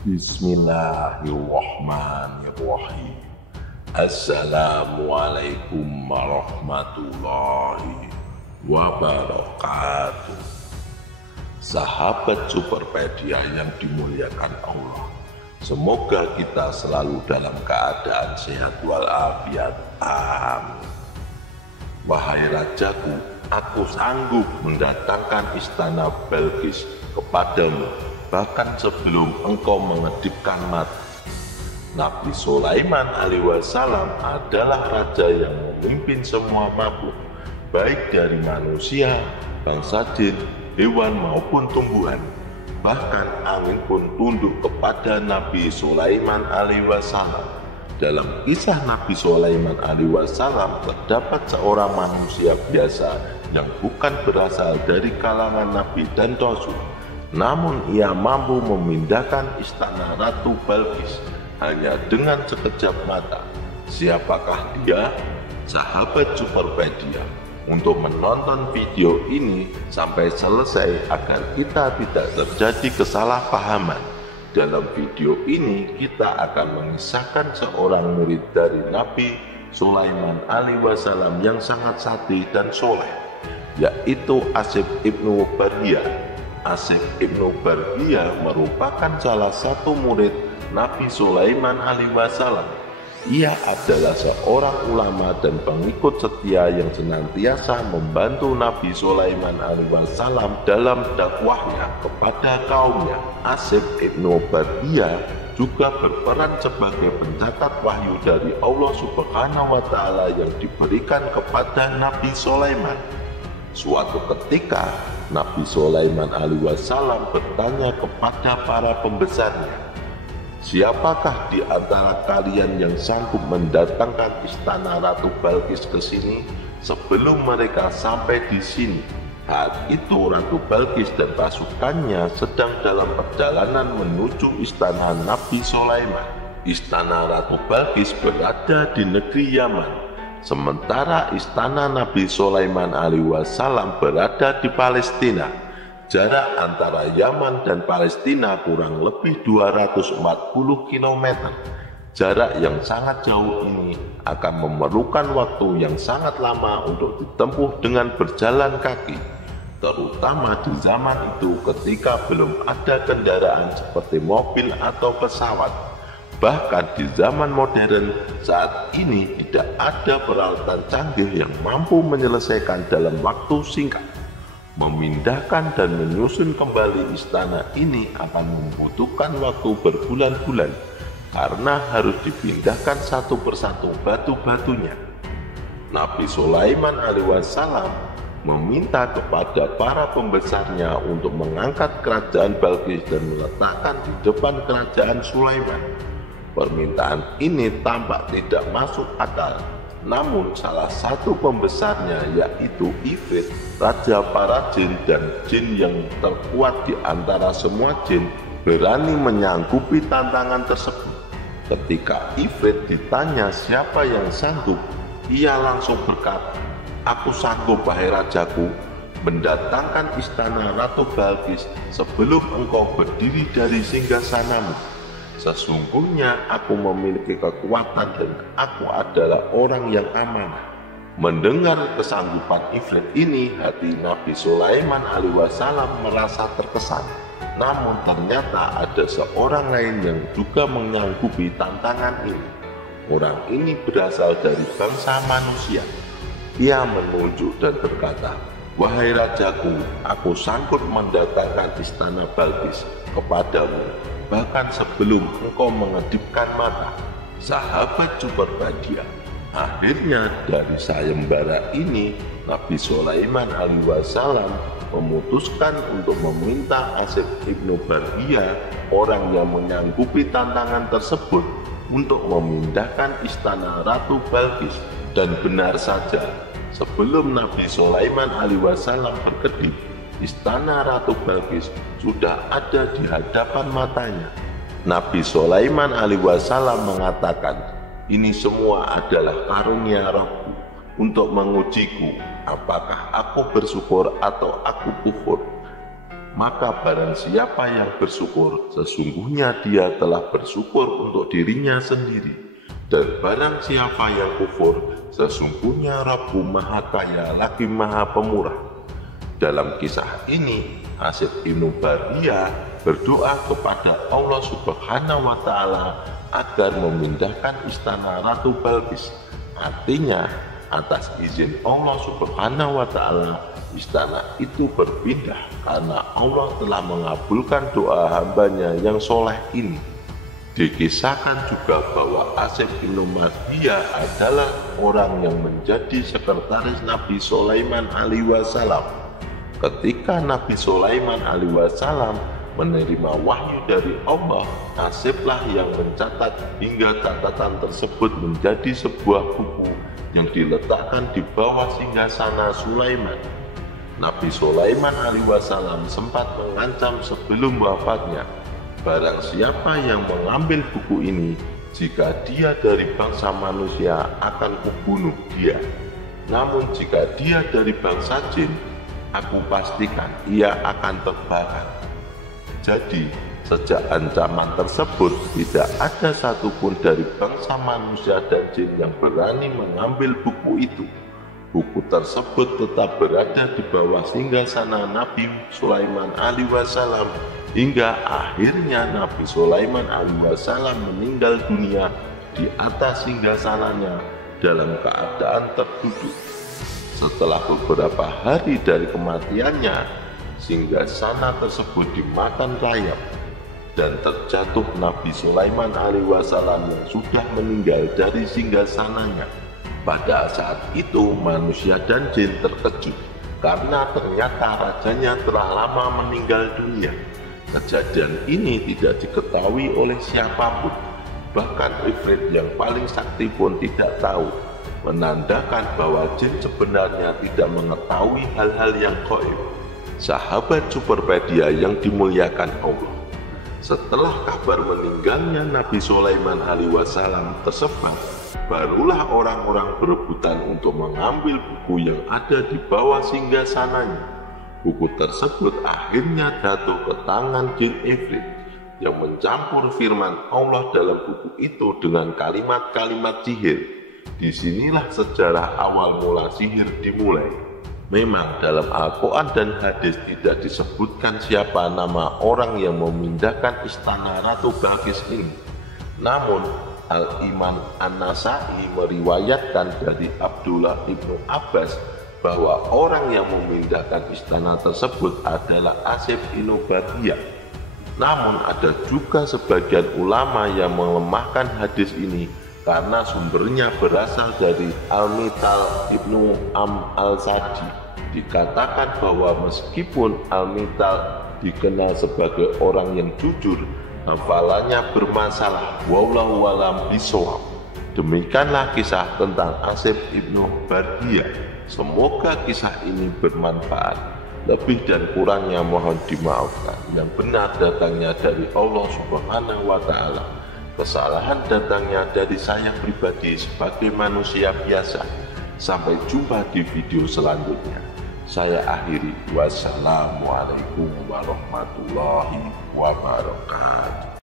Bismillahirrahmanirrahim. Assalamualaikum warahmatullahi wabarakatuh. Sahabat Superpedia yang dimuliakan Allah, semoga kita selalu dalam keadaan sehat walafiat. Amin. Wahai rajaku, aku sanggup mendatangkan istana Balqis kepadamu, bahkan sebelum engkau mengedipkan mata. Nabi Sulaiman alaihissalam adalah raja yang memimpin semua makhluk, baik dari manusia, bangsa jin, hewan maupun tumbuhan. Bahkan angin pun tunduk kepada Nabi Sulaiman alaihissalam. Dalam kisah Nabi Sulaiman alaihissalam terdapat seorang manusia biasa yang bukan berasal dari kalangan Nabi dan Rasul. Namun ia mampu memindahkan istana Ratu Balqis hanya dengan sekejap mata. Siapakah dia? Sahabat Superpedia, untuk menonton video ini sampai selesai agar kita tidak terjadi kesalahpahaman. Dalam video ini kita akan mengisahkan seorang murid dari Nabi Sulaiman alaihissalam yang sangat sakti dan soleh, yaitu Asif ibnu Barhiyah. Asif ibnu Barhiyah merupakan salah satu murid Nabi Sulaiman alaihissalam. Ia adalah seorang ulama dan pengikut setia yang senantiasa membantu Nabi Sulaiman alaihissalam dalam dakwahnya kepada kaumnya. Asif ibnu Barhiyah juga berperan sebagai pencatat wahyu dari Allah Subhanahu wa Ta'ala yang diberikan kepada Nabi Sulaiman. Suatu ketika Nabi Sulaiman alaihissalam bertanya kepada para pembesarnya, "Siapakah di antara kalian yang sanggup mendatangkan istana Ratu Balqis ke sini sebelum mereka sampai di sini?" Saat itu Ratu Balqis dan pasukannya sedang dalam perjalanan menuju istana Nabi Sulaiman. Istana Ratu Balqis berada di negeri Yaman, sementara istana Nabi Sulaiman alaihissalam berada di Palestina. Jarak antara Yaman dan Palestina kurang lebih 240 km. Jarak yang sangat jauh ini akan memerlukan waktu yang sangat lama untuk ditempuh dengan berjalan kaki, terutama di zaman itu ketika belum ada kendaraan seperti mobil atau pesawat. Bahkan di zaman modern saat ini tidak ada peralatan canggih yang mampu menyelesaikan dalam waktu singkat. Memindahkan dan menyusun kembali istana ini akan membutuhkan waktu berbulan-bulan karena harus dipindahkan satu persatu batu-batunya. Nabi Sulaiman alaihissalam meminta kepada para pembesarnya untuk mengangkat kerajaan Balqis dan meletakkan di depan kerajaan Sulaiman. Permintaan ini tampak tidak masuk akal. Namun salah satu pembesarnya, yaitu Ifrit, raja para jin dan jin yang terkuat di antara semua jin, berani menyanggupi tantangan tersebut. Ketika Ifrit ditanya siapa yang sanggup, ia langsung berkata, "Aku sanggup, wahai rajaku, mendatangkan istana Ratu Balqis sebelum engkau berdiri dari singgasanamu. Sesungguhnya aku memiliki kekuatan dan aku adalah orang yang amanah." Mendengar kesanggupan Ifrit ini, hati Nabi Sulaiman alaihissalam merasa terkesan. Namun ternyata ada seorang lain yang juga menyanggupi tantangan ini. Orang ini berasal dari bangsa manusia. Ia menunjuk dan berkata, "Wahai rajaku, aku sanggup mendatangkan istana Balqis kepadamu, bahkan sebelum engkau mengedipkan mata." Sahabat Superpedia, akhirnya dari sayembara ini Nabi Sulaiman alaihissalam memutuskan untuk meminta Asif ibnu Barhiyah, orang yang menyanggupi tantangan tersebut, untuk memindahkan istana Ratu Balqis. Dan benar saja, sebelum Nabi Sulaiman alaihissalam berkedip, istana Ratu Balqis sudah ada di hadapan matanya. Nabi Sulaiman alaihissalam mengatakan, "Ini semua adalah karunia Rabbku untuk mengujiku, apakah aku bersyukur atau aku kufur." Maka barang siapa yang bersyukur, sesungguhnya dia telah bersyukur untuk dirinya sendiri. Dan barang siapa yang kufur, sesungguhnya Rabbu Maha Kaya lagi Maha Pemurah. Dalam kisah ini, Asif Ibnu Barhiyah berdoa kepada Allah Subhanahu wa Ta'ala agar memindahkan istana Ratu Balqis. Artinya, atas izin Allah Subhanahu wa Ta'ala, istana itu berpindah karena Allah telah mengabulkan doa hambanya yang soleh ini. Dikisahkan juga bahwa Asif Ibnu Barhiyah adalah orang yang menjadi sekretaris Nabi Sulaiman alaihi wasallam. Ketika Nabi Sulaiman alaihi wasallam menerima wahyu dari Allah, Asiflah yang mencatat hingga catatan tersebut menjadi sebuah buku yang diletakkan di bawah singgasana Sulaiman. Nabi Sulaiman alaihi wasallam sempat mengancam sebelum wafatnya, barang siapa yang mengambil buku ini, jika dia dari bangsa manusia akan kubunuh dia. Namun jika dia dari bangsa jin, aku pastikan ia akan terbakar. Jadi, sejak ancaman tersebut, tidak ada satupun dari bangsa manusia dan jin yang berani mengambil buku itu. Buku tersebut tetap berada di bawah singgasana Nabi Sulaiman alaihi wasallam hingga akhirnya Nabi Sulaiman alaihi wasallam meninggal dunia di atas singgasananya dalam keadaan terduduk. Setelah beberapa hari dari kematiannya, singgasana tersebut dimakan rayap dan terjatuh Nabi Sulaiman alaihi wasallam yang sudah meninggal dari singgasananya. Pada saat itu manusia dan jin terkejut karena ternyata rajanya telah lama meninggal dunia. Kejadian ini tidak diketahui oleh siapapun, bahkan Ifrit yang paling sakti pun tidak tahu, menandakan bahwa jin sebenarnya tidak mengetahui hal-hal yang gaib. Sahabat Superpedia yang dimuliakan Allah, setelah kabar meninggalnya Nabi Sulaiman alaihi wasallam tersebar, barulah orang-orang berebutan untuk mengambil buku yang ada di bawah singgasananya. Buku tersebut akhirnya jatuh ke tangan jin Ifrit yang mencampur firman Allah dalam buku itu dengan kalimat-kalimat sihir. Disinilah sejarah awal mula sihir dimulai. Memang dalam Al-Quran dan hadis tidak disebutkan siapa nama orang yang memindahkan istana Ratu Balqis ini. Namun Al-Imam An-Nasai meriwayatkan dari Abdullah ibnu Abbas bahwa orang yang memindahkan istana tersebut adalah Asif Ibnu Barhiyah. Namun ada juga sebagian ulama yang melemahkan hadis ini karena sumbernya berasal dari Al-Mital Ibnu Al-Sadi. Dikatakan bahwa meskipun Al-Mital dikenal sebagai orang yang jujur, hafalannya bermasalah. Wallahu a'lam bishawab. Demikianlah kisah tentang Asif Ibnu Barhiyah. Semoga kisah ini bermanfaat. Lebih dan kurangnya mohon dimaafkan. Yang benar datangnya dari Allah Subhanahu wa Ta'ala. Kesalahan datangnya dari saya pribadi sebagai manusia biasa. Sampai jumpa di video selanjutnya. Saya akhiri. Wassalamualaikum warahmatullahi wabarakatuh.